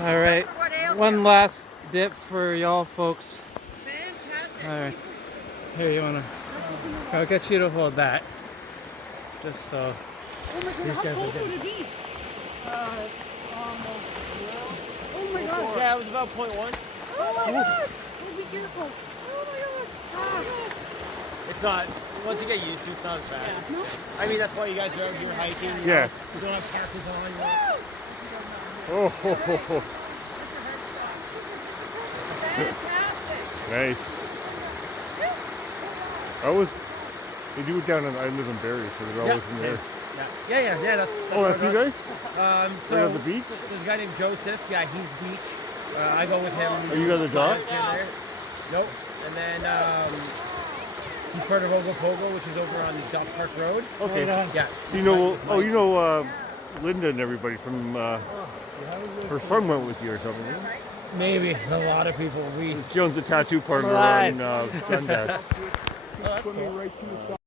All right, one last dip for y'all folks. Fantastic. All right, here you wanna? I'll get you to hold that, just so Oh my god, these how guys cold are would good. it be? Oh my god. Yeah, it was about 0.1. Oh my god. Oh, be careful. Oh my god. Ah. It's not, once you get used to it, it's not as bad. No? I mean, that's why you guys are out here hiking. You Yeah. know, you don't have parkas on. Oh, ho, ho, ho. Fantastic. Nice. I always, they do it down in, I live in Barrie, so they're always in there. Yeah, that's Oh, that's you guys? So Right on the beach? there's a guy named Joseph. Yeah, he's beach. I go with him. Are you guys a dog? Nope. And then he's part of Ogopogo, which is over on Dock Park Road. Okay. Yeah. You know, Linda and everybody from, her son went with you or something. Didn't he? Maybe a lot of people. She owns a tattoo parlor on Dundas. Oh, that's cool.